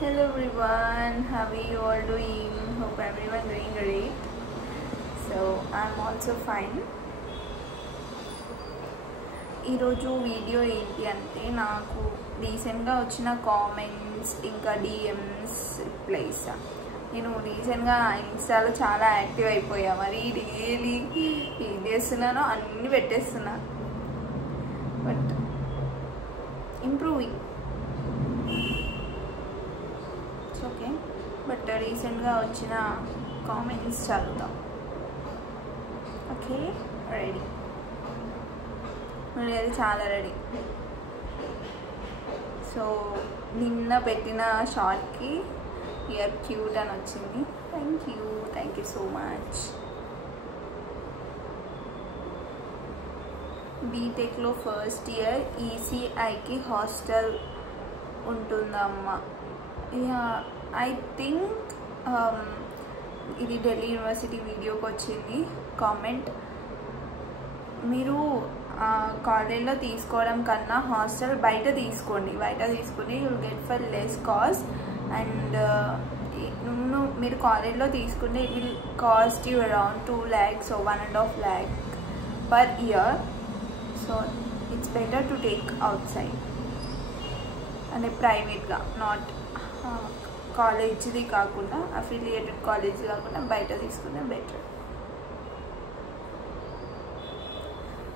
Hello everyone, how are you all doing? Hope everyone doing great. So I'm also fine. ఈరోజు video ఏంటి అంటే నాకు రీసెంట్గా వచ్చిన కామెంట్స్ ఇంకా డిఎమ్స్ రిప్లైస్. నేను రీసెంట్గా ఇన్స్టాలో చాలా యాక్టివ్ అయిపోయా, మరి డైలీ ఏం చేస్తున్నానో అన్నీ పెట్టేస్తున్నా, బట్ ఇంప్రూవింగ్. ఓకే, బట్ రీసెంట్గా వచ్చిన కామెంట్స్ చదువుతాం. Okay, ready? మరి అది చాలా రెడీ. సో నిన్న పెట్టిన షార్ట్కి యూఆర్ క్యూట్ అని వచ్చింది. Thank you so much. బీటెక్లో ఫస్ట్ ఇయర్ ఈసీఐకి హాస్టల్ ఉంటుందమ్మా. ఐ థింక్ ఇది ఢిల్లీ యూనివర్సిటీ వీడియోకి వచ్చింది కామెంట్. మీరు కాలేజ్లో తీసుకోవడం కన్నా హాస్టల్ బయట తీసుకుని you will get for less cost. And మీరు కాలేజ్లో తీసుకుంటే it will cost you around 2 lakhs or 1.5 lakh per year. So it's better to take out side, అంటే ప్రైవేట్గా, నాట్ కాలేజ్ది కాకుండా, అఫిలియేటెడ్ కాలేజ్ కాకుండా బయట తీసుకుంటే బెటర్.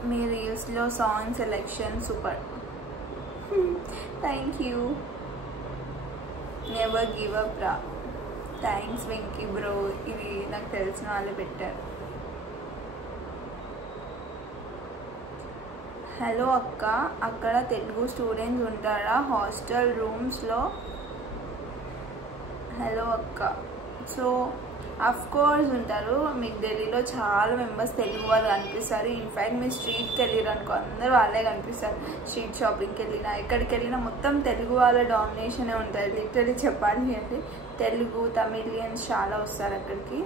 మీ రీల్స్లో song selection super. Thank you. Never give up రా. థ్యాంక్స్ వెంకీ బ్రో, ఇది నాకు తెలిసిన వాళ్ళు పెట్టారు. హలో అక్క, అక్కడ తెలుగు స్టూడెంట్స్ ఉంటారా హాస్టల్ రూమ్స్లో? హలో అక్క, సో అఫ్ కోర్స్ ఉంటారు. మీకు ఢిల్లీలో చాలా మెంబర్స్ తెలుగు వాళ్ళు కనిపిస్తారు. ఇన్ఫ్యాక్ట్ మీరు స్ట్రీట్కి వెళ్ళారు అనుకో, అందరూ వాళ్ళే కనిపిస్తారు. స్ట్రీట్ షాపింగ్కి వెళ్ళినా ఎక్కడికి వెళ్ళినా మొత్తం తెలుగు వాళ్ళ డామినేషనే ఉంటుంది. లిటరలీ చెప్పాలి అంటే తెలుగు తమిళియన్స్ చాలా వస్తారు అక్కడికి.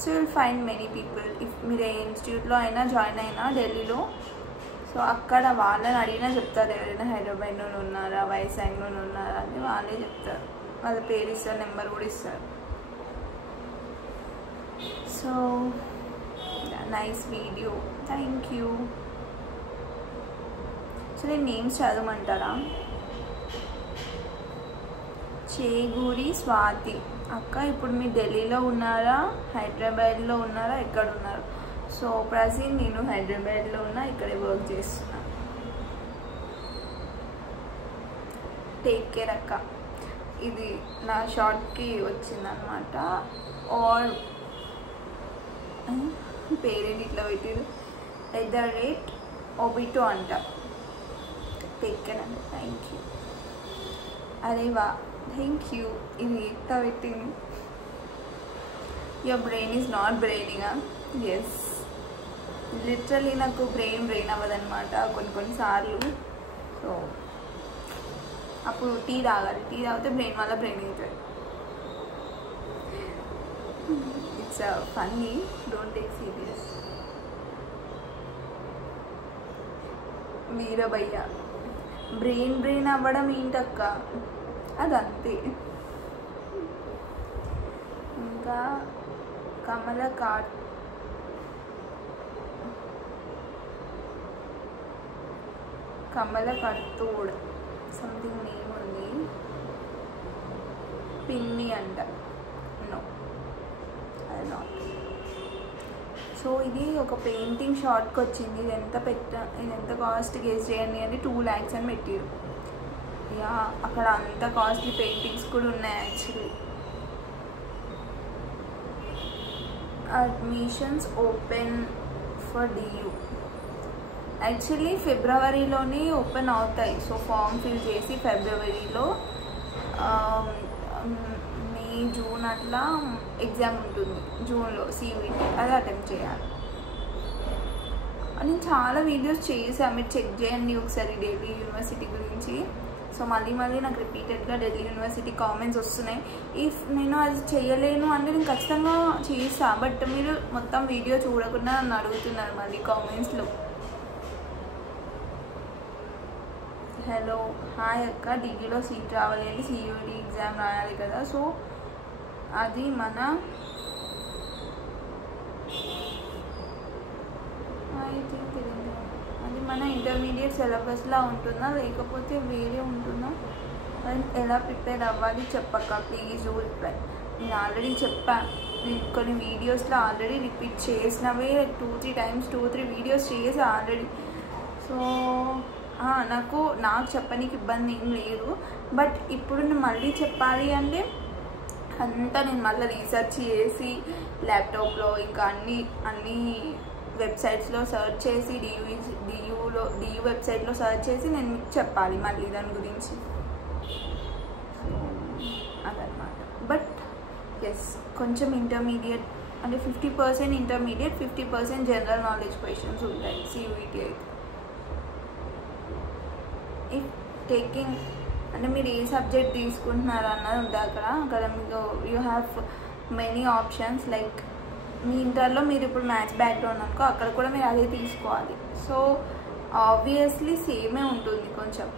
So will find many people. If మీరు ఏ ఇన్స్టిట్యూట్లో అయినా జాయిన్ అయినా ఢిల్లీలో, సో అక్కడ వాళ్ళని అడిగినా చెప్తారు. ఎవరైనా హైదరాబాద్లో ఉన్నారా, వైజాగ్లో ఉన్నారా అని వాళ్ళే చెప్తారు. వాళ్ళ పేరు ఇస్తారు, నెంబర్ కూడా ఇస్తారు. So nice video, thank you. So నేను నేమ్స్ చదవమంటారా? చేగూరి స్వాతి అక్క, ఇప్పుడు మీరు ఢిల్లీలో ఉన్నారా, హైదరాబాద్లో ఉన్నారా, ఎక్కడ ఉన్నారు? సో ప్రజెంట్ నేను హైదరాబాద్లో ఉన్నా, ఇక్కడే వర్క్ చేస్తున్నా. టేక్ కేర్ అక్క. ఇది నా షార్ట్కి వచ్చిందనమాట. ఆర్ పేరేంటి ఇట్లా పెట్టారు, @obito అంట. టేక్ కేర్ అంట. Thank you. అరే వా, థ్యాంక్ యూ. ఇది ఎట్లా పెట్టింది? యువర్ బ్రెయిన్ ఈజ్ నాట్ బ్రెయినింగా? ఎస్, లిటరలీ నాకు బ్రెయిన్ అవ్వదన్నమాట కొన్నిసార్లు. సో అప్పుడు టీ తాగాలి, టీ తాగితే బ్రెయిన్ వల్ల బ్రెయిన్ అవుతుంది. It's funny, don't take serious. Veerabhayya, brain అవ్వడం ఏంటక్క? అదంతే. ఇంకా కమల కర్తోడ్ సంథింగ్ నేమ్ ఉంది. పిన్ని అంట. నో, అది నాట్. సో ఇది ఒక పెయింటింగ్ షార్ట్కి వచ్చింది. ఇది ఎంత కాస్ట్ గెస్ చేయండి అంటే 2 lakhs అని పెట్టారు. యా, అక్కడ అంత కాస్ట్లీ పెయింటింగ్స్ కూడా ఉన్నాయి actually. Admissions open for DU. Actually ఫిబ్రవరిలోనే ఓపెన్ అవుతాయి. సో ఫామ్ ఫిల్ చేసి ఫిబ్రవరిలో, మే జూన్ అట్లా ఎగ్జామ్ ఉంటుంది. జూన్లో CUET, అది అటెంప్ట్ చేయాలి. నేను చాలా వీడియోస్ చేసాను, మీరు చెక్ చేయండి ఒకసారి ఢిల్లీ యూనివర్సిటీ గురించి. సో మళ్ళీ నాకు రిపీటెడ్గా ఢిల్లీ యూనివర్సిటీ కామెంట్స్ వస్తున్నాయి. ఇఫ్ నేను అది చేయలేను అంటే నేను ఖచ్చితంగా చేస్తాను, బట్ మీరు మొత్తం వీడియో చూడకుండా నన్ను అడుగుతున్నారు మళ్ళీ కామెంట్స్లో. హలో హాయ్ అక్క, డిగ్రీలో సీట్ రావాలి అంటే సియూడి ఎగ్జామ్ రాయాలి కదా, సో అది మన అది మన ఇంటర్మీడియట్ సిలబస్లా ఉంటుందా లేకపోతే వేరే ఉంటుందా, ఎలా ప్రిపేర్ అవ్వాలి చెప్పక్క ప్లీజ్ డూ రిప్లై. నేను ఆల్రెడీ చెప్పాను, నేను కొన్ని వీడియోస్లో ఆల్రెడీ రిపీట్ చేసినవే 2-3 టైమ్స్ 2-3 వీడియోస్ చేసి ఆల్రెడీ. సో నాకు చెప్పడానికి ఇబ్బంది ఏం లేదు, బట్ ఇప్పుడు నేను మళ్ళీ చెప్పాలి అంటే అంతా నేను మళ్ళీ రీసెర్చ్ చేసి ల్యాప్టాప్లో ఇంకా అన్ని వెబ్సైట్స్లో సర్చ్ చేసి డియూ వెబ్సైట్లో సర్చ్ చేసి నేను మీకు చెప్పాలి మళ్ళీ దాని గురించి. సో అదనమాట. బట్ ఎస్, కొంచెం ఇంటర్మీడియట్ అంటే 50% ఇంటర్మీడియట్ 50% జనరల్ నాలెడ్జ్ క్వశ్చన్స్ ఉంటాయి సియూఈటీ అయితే. ఇఫ్ టేకింగ్ అంటే మీరు ఏ సబ్జెక్ట్ తీసుకుంటున్నారు అన్నది ఉంటుంది అక్కడ మీకు you have many options. Like మీ ఇంటర్లో మీరు ఇప్పుడు మ్యాథ్స్ బ్యాక్గ్రౌండ్ అనుకో, అక్కడ కూడా మీరు అదే తీసుకోవాలి. సో ఆబ్వియస్లీ సేమే ఉంటుంది, కొంచెం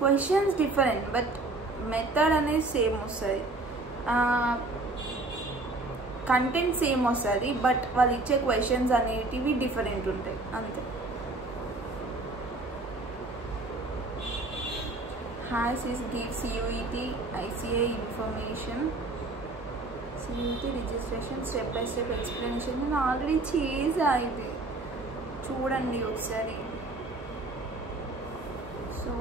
క్వశ్చన్స్ డిఫరెంట్ బట్ మెథడ్ అనేది సేమ్ వస్తుంది, కంటెంట్ సేమ్ వస్తుంది, బట్ వాళ్ళు ఇచ్చే క్వశ్చన్స్ అనేటివి డిఫరెంట్ ఉంటాయి అంతే. Hi sis, give CUET ICA information, CUET registration step by step explanation. నేను ఆల్రెడీ చేసా, ఇది చూడండి ఒకసారి. సో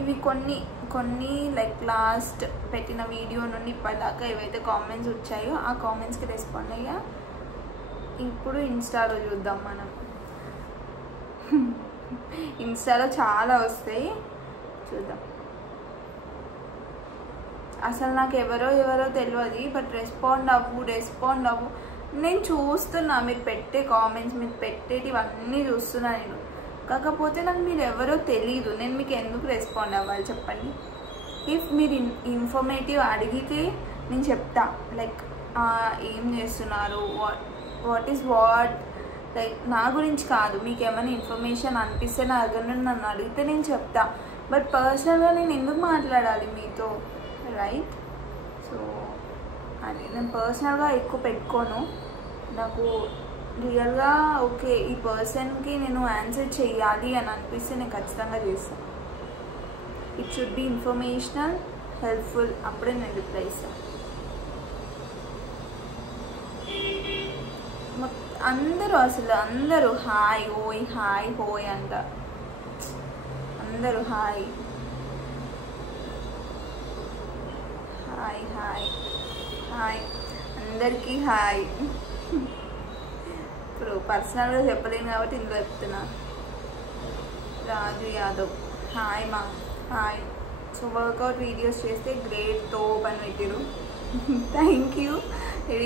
ఇవి కొన్ని లైక్ లాస్ట్ పెట్టిన వీడియో నుండి ఇప్పటిదాకా ఏవైతే కామెంట్స్ వచ్చాయో ఆ కామెంట్స్కి రెస్పాండ్ అయ్యా. ఇప్పుడు ఇన్స్టాలో చూద్దాం మనం. ఇన్స్టాలో చాలా వస్తాయి, చూద్దాం. అసలు నాకు ఎవరో తెలియదు, బట్ రెస్పాండ్ అవ్వు. నేను చూస్తున్నా మీరు పెట్టే కామెంట్స్, మీరు పెట్టేటివన్నీ చూస్తున్నా నేను. కాకపోతే నాకు మీరు ఎవరో తెలీదు, నేను మీకు ఎందుకు రెస్పాండ్ అవ్వాలి చెప్పండి. ఇఫ్ మీరు ఇన్ఫర్మేటివ్ అడిగితే నేను చెప్తా, లైక్ ఏం చేస్తున్నారు, వాట్ ఈస్ వాట్, లైక్ నా గురించి కాదు, మీకు ఏమైనా ఇన్ఫర్మేషన్ అనిపిస్తే నా దగ్గర నుండి నన్ను అడిగితే నేను చెప్తా. బట్ పర్సనల్గా నేను ఎందుకు మాట్లాడాలి మీతో, రైట్? సో అది నేను పర్సనల్గా ఎక్కువ పెట్టుకోను. నాకు రియల్గా ఓకే ఈ పర్సన్కి నేను ఆన్సర్ చేయాలి అని అనిపిస్తే నేను ఖచ్చితంగా చేస్తాను. It should be informational, helpful, అప్పుడే నేను రిప్లై ఇస్తాను. అందరూ హాయ్ హోయ్ అంట, అందరూ హాయ్ అందరికీ హాయ్. ఇప్పుడు పర్సనల్గా చెప్పలేను కాబట్టి ఇందులో చెప్తున్నా. రాజు యాదవ్ హాయ్ మా, హాయ్. సో వర్కౌట్ వీడియోస్ చేస్తే గ్రేట్ తోప్ అని పెట్టిరు, థ్యాంక్ యూ.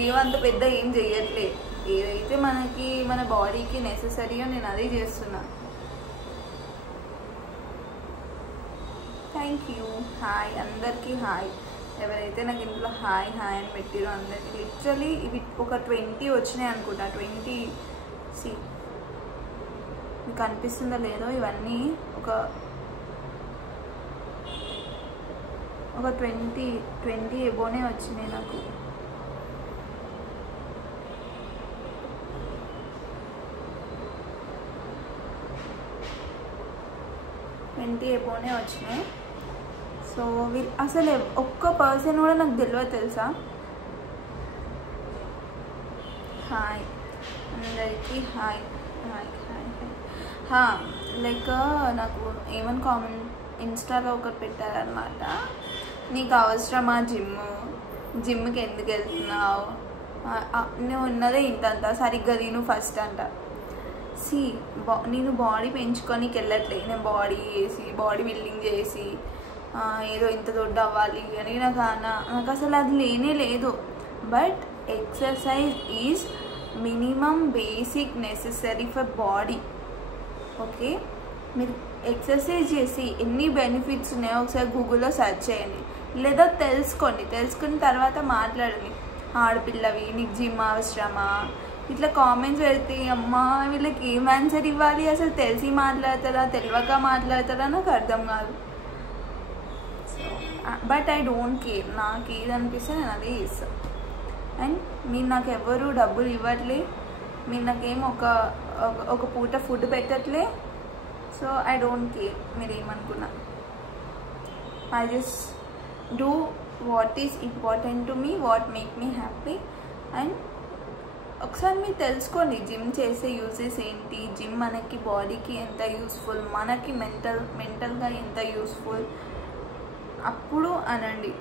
ఏమంత పెద్ద ఏం చెయ్యట్లేదు, ఏదైతే మనకి మన బాడీకి నెససరీయో నేను అదే చేస్తున్నా. థ్యాంక్ యూ, హాయ్ అందరికీ హాయ్. ఎవరైతే నాకు ఇంట్లో హాయ్ అని పెట్టిరో అందరికీ లిటరలీ ఇవి ఒక 20 వచ్చినాయి అనుకుంటా. 20 మీకు అనిపిస్తుందో లేదో, ఇవన్నీ ఒక 20 ఎబోనే వచ్చినాయి నాకు. ఎబోనే వచ్చినాయి. సో అసలు ఒక్క పర్సన్ కూడా నాకు తెలియదు తెలుసా. హాయ్ అందరికీ హాయ్. లైక్ నాకు ఏమని కామెంట్ ఇన్స్టాలో ఒకటి పెట్టారనమాట, నీకు అవసరమా జిమ్కి ఎందుకు వెళ్తున్నావు, నువ్వు ఉన్నదే ఇంతంత, సరిగ్గా తిను ఫస్ట్ అంట. నేను బాడీ పెంచుకోనికి వెళ్ళట్లేదు, నేను బాడీ బిల్డింగ్ చేసి ఏదో ఇంత దొడ్డు అవ్వాలి అని నాకు అసలు అది లేనే లేదు. But exercise is minimum basic necessary for body. Okay, మీరు ఎక్సర్సైజ్ చేసి ఎన్ని బెనిఫిట్స్ ఉన్నాయో ఒకసారి గూగుల్లో సెర్చ్ చేయండి, లేదా తెలుసుకున్న తర్వాత మాట్లాడండి. ఆడపిల్లవి నీకు జిమ్ అవసరమా, ఇట్లా కామెంట్స్ పెడితే అమ్మా వీళ్ళకి ఏం ఆన్సర్ ఇవ్వాలి, అసలు తెలిసి మాట్లాడతారా తెలియక మాట్లాడతారా నాకు అర్థం కాదు. బట్ ఐ డోంట్ కేర్, నాకు ఏది అనిపిస్తే నేను అదే చేస్తాను. అండ్ మీరు నాకు ఎవరు డబ్బులు ఇవ్వట్లే, మీరు నాకేం ఒక పూట ఫుడ్ పెట్టట్లే. సో ఐ డోంట్ కేర్ మీరు ఏమనుకున్నా. I just do what is important to me, what make me happy. And ఒకసారి మీరు తెలుసుకోండి జిమ్ చేసే యూజెస్ ఏంటి, జిమ్ మనకి బాడీకి ఎంత యూస్ఫుల్, మనకి మెంటల్గా ఎంత యూస్ఫుల్. అప్పుడు అనండి.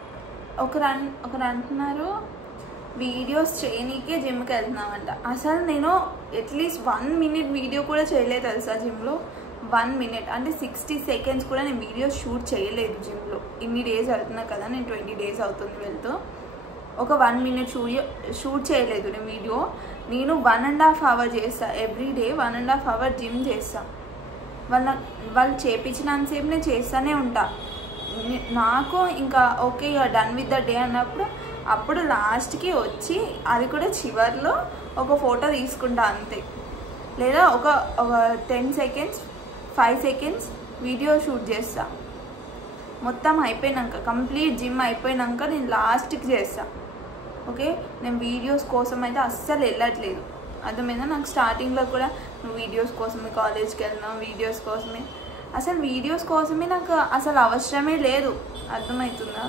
ఒకరు అంటున్నారు వీడియోస్ చేయనీకే జిమ్కి వెళ్తున్నామంట. అసలు నేను అట్లీస్ట్ 1 minute వీడియో కూడా చేయలేదు తెలుసా జిమ్లో. 1 minute అంటే 60 seconds కూడా నేను వీడియో షూట్ చేయలేదు జిమ్లో. ఇన్ని డేస్ వెళ్తున్నా కదా, నేను 20 days అవుతుంది వెళ్తూ. ఒక 1 minute షూట్ చేయలేదు నేను వీడియో. నేను 1.5 hour చేస్తా ఎవ్రీడే, 1.5 hour జిమ్ చేస్తా. వాళ్ళు చేయించినంతసేపు నేను చేస్తూనే ఉంటా. నాకు ఇంకా okay done with the day అన్నప్పుడు అప్పుడు లాస్ట్కి వచ్చి అది కూడా చివర్లో ఒక ఫోటో తీసుకుంటా అంతే. లేదా ఒక 10 seconds 5 seconds వీడియో షూట్ చేస్తా. మొత్తం అయిపోయినాక కంప్లీట్ జిమ్ అయిపోయినాక నేను లాస్ట్కి చేస్తా. ఓకే, నేను వీడియోస్ కోసం అయితే అస్సలు వెళ్ళట్లేదు. అర్థమైందా? నాకు స్టార్టింగ్లో కూడా నువ్వు వీడియోస్ కోసమే కాలేజ్కి వెళ్తున్నావు, వీడియోస్ కోసమే. అసలు వీడియోస్ కోసమే నాకు అసలు అవసరమే లేదు. అర్థమవుతుందా?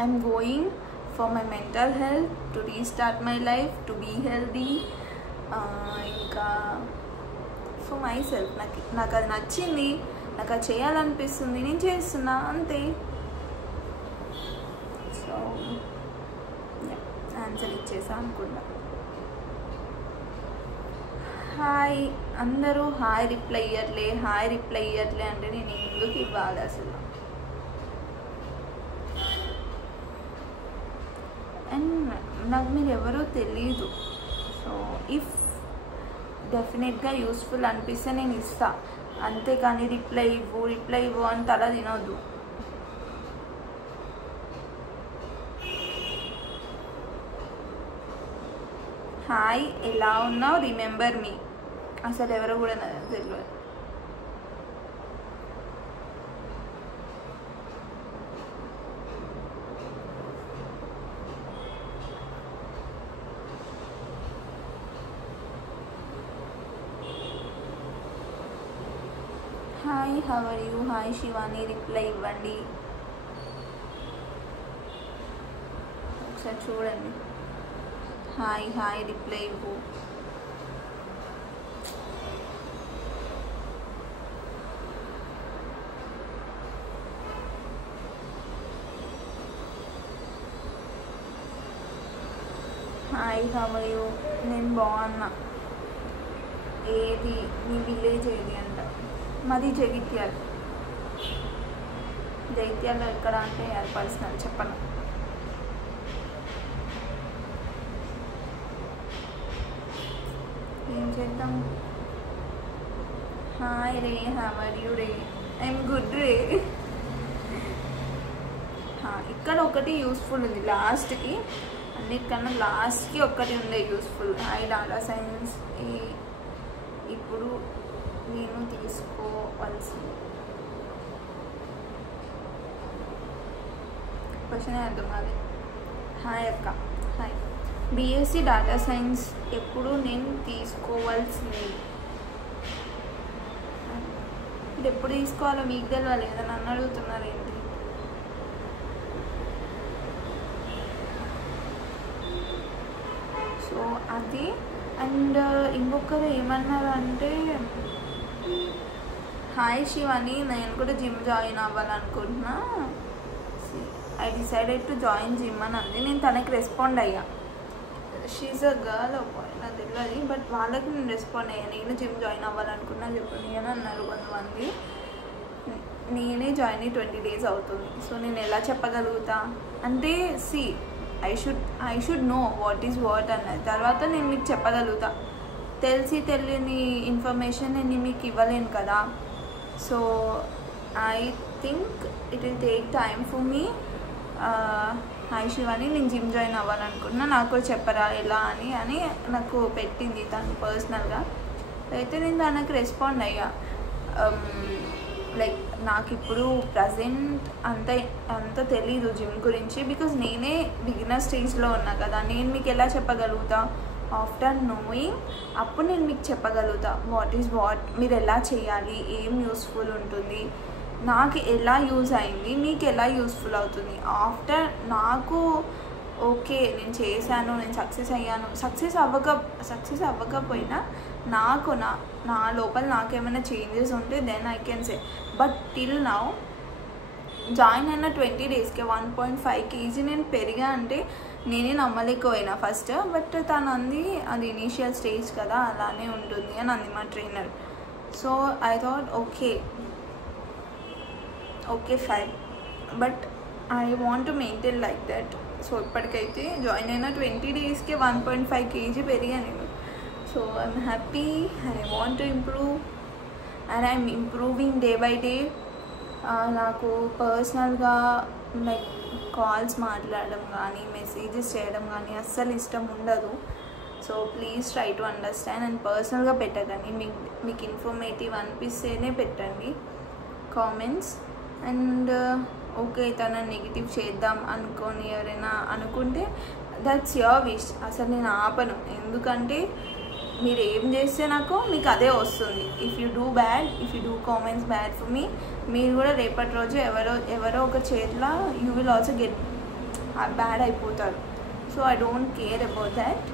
I'm going for my mental health, to restart my life, to be healthy. ఇంకా ఫర్ మై సెల్ఫ్ నాకు అది నచ్చింది, నాకు అది చేయాలనిపిస్తుంది, నేను చేస్తున్నా అంతే. సో ఆన్సర్ ఇచ్చేసా అనుకుంటా. హాయ్ అందరూ హాయ్ రిప్లై ఇయ్యట్లే అంటే నేను ఎందుకు ఇవ్వాలి అసలు? అండ్ నాకు మీరు ఎవరో తెలీదు. సో ఇఫ్ డెఫినెట్గా యూస్ఫుల్ అనిపిస్తే నేను ఇస్తా, అంతేకాని రిప్లై ఇవ్వు అని తల తినొద్దు. హాయ్ ఎలా ఉన్నావు, రిమెంబర్ మీ. అసలు ఎవరో కూడా తెలియదు. Hi how are you, hi Shivani, reply ఇవ్వండి ఒకసారి చూడండి. హాయ్ రిప్లై ఇవ్వు. హాయ్ హౌ ఆర్ యూ, నేను బాగున్నా. ఏది మీ విలేజ్ ఏది అంట? మాది జగిత్యాల. జగిత్యాలలో ఎక్కడ అంటే అది పర్సనల్ చెప్పను. ఏం చేద్దాం? హాయ్ రే, హౌ ఆర్ యూ రే? ఐఎమ్ గుడ్ రే. ఇక్కడ ఒకటి యూస్ఫుల్ ఉంది లాస్ట్కి, అన్నిటికన్నా లాస్ట్కి ఒక్కటి ఉండే యూస్ఫుల్. Hi data science. ఇప్పుడు నేను తీసుకోవాల్సింది క్వశ్చన్ అర్థం కాదు. హాయ్ అక్క, హాయ్. బీఎస్సీ డేటా సైన్స్ ఎప్పుడు నేను తీసుకోవాల్సింది? ఇది ఎప్పుడు తీసుకోవాలో మీకు తెలియాలి కదా, నన్ను అడుగుతున్నారు ఏంటి? సో అది. అండ్ ఇంకొకరు ఏమన్నారు అంటే, హాయ్ శివాని, నేను కూడా జిమ్ జాయిన్ అవ్వాలనుకుంటున్నా. I decided to join gym అని అంది. నేను తనకి రెస్పాండ్ అయ్యా. షీఈ్ అ గర్ల్ బాయ్ నాకు తెలియదు, బట్ వాళ్ళకి నేను రెస్పాండ్ అయ్యా. నేను జిమ్ జాయిన్ అవ్వాలనుకున్నా చెప్పండి అని అన్నారు కొంతమంది. నేనే జాయిన్ అయ్యి 20 days అవుతుంది. సో నేను ఎలా చెప్పగలుగుతా అంటే, I should know what is what అన్నది. తర్వాత నేను మీకు చెప్పగలుగుతా. తెలియని ఇన్ఫర్మేషన్ నేను మీకు ఇవ్వలేను కదా. So I think it will take time for me. Hi Shivani, నేను జిమ్ జాయిన్ అవ్వాలనుకుంటున్నా, నాకు కూడా చెప్పరా ఎలా అని నాకు పెట్టింది తను పర్సనల్గా. అయితే నేను దానికి రెస్పాండ్ అయ్యా. లైక్ నాకు ఇప్పుడు ప్రజెంట్ అంత తెలీదు జిమ్ గురించి, బికాజ్ నేనే బిగినర్ స్టేజ్లో ఉన్నా కదా. నేను మీకు ఎలా చెప్పగలుగుతా? ఆఫ్టర్ నోయింగ్ అప్పుడు నేను మీకు చెప్పగలుగుతా వాట్ ఈజ్ వాట్, మీరు ఎలా చేయాలి, ఏం యూస్ఫుల్ ఉంటుంది, నాకు ఎలా యూజ్ అయింది, మీకు ఎలా యూస్ఫుల్ అవుతుంది. ఆఫ్టర్ నాకు ఓకే నేను చేశాను, నేను సక్సెస్ అయ్యాను, సక్సెస్ అవ్వకపోయినా నాకు నా లోపల నాకేమైనా చేంజెస్ ఉంటే then I can say. But till now join అయిన 20 daysకే 1.5 kg నేను పెరిగా అంటే నేనే నమ్మలేకపోయినా ఫస్ట్. బట్ తను అంది అది ఇనీషియల్ స్టేజ్ కదా, అలానే ఉంటుంది అని అంది మా trainer. So I thought okay fine, but I want to maintain like that. So ఇప్పటికైతే జాయిన్ అయిన 20 daysకే 1.5 kg పెరిగా నేను. So I'm happy, I want to improve and I'm improving day by day. నాకు పర్సనల్గా లైక్ కాల్స్ మాట్లాడడం కానీ messages చేయడం కానీ అస్సలు ఇష్టం ఉండదు. So please try to understand. And పర్సనల్గా పెట్టకండి, మీకు ఇన్ఫర్మేటివ్ అనిపిస్తేనే పెట్టండి కామెంట్స్. అండ్ ఓకే తనని నెగిటివ్ చేద్దాం అనుకొని ఎవరైనా అనుకుంటే దట్స్ యువర్ విష్. అసలు నేను ఆపను, ఎందుకంటే మీరు ఏం చేస్తే నాకు మీకు అదే వస్తుంది. If you do comments bad for me, మీరు కూడా రేపటి రోజు ఎవరో ఒక చేతిలో you will also get bad అయిపోతారు. So I don't care about that.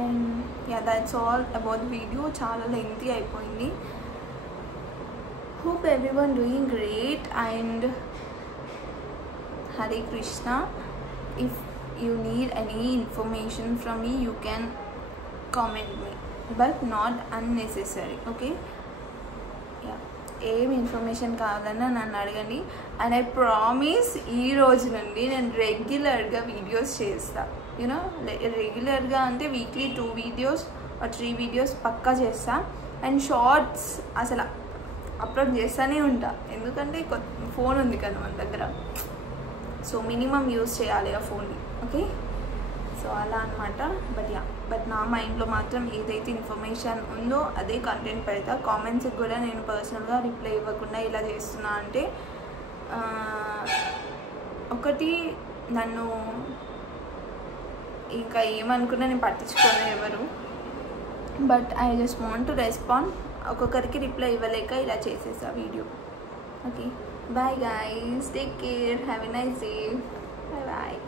And yeah, that's all about video. చాలా లెంగ్తీ అయిపోయింది. Hope everyone doing great and Hare Krishna. If you need any information from me, you can comment me, but not unnecessary. Okay? Yeah. ఏం information కావాలన్నా నన్ను అడగండి. And I promise ఈ రోజు నుండి నేను రెగ్యులర్గా వీడియోస్ చేస్తా. యూనో రెగ్యులర్గా అంటే వీక్లీ 2 videos or 3 videos పక్కా చేస్తా. అండ్ షార్ట్స్ అసలు అప్లోడ్ చేస్తూనే ఉంటా, ఎందుకంటే ఫోన్ ఉంది కదా మన దగ్గర. సో మినిమం యూజ్ చేయాలి ఆ ఫోన్ని. ఓకే, సో అలా అనమాట. బట్ నా మైండ్లో మాత్రం ఏదైతే ఇన్ఫర్మేషన్ ఉందో అదే కంటెంట్ పెడతా. కామెంట్స్కి కూడా నేను పర్సనల్గా రిప్లై ఇవ్వకుండా ఇలా చేస్తున్నా అంటే ఒకటి నన్ను ఇంకా ఏమనుకున్నా నేను పట్టించుకోను ఎవరు. But I just want to respond. ఒక్కొక్కరికి రిప్లై ఇవ్వలేక ఇలా చేసేసా video. Okay, bye guys, take care, have a nice day, bye bye.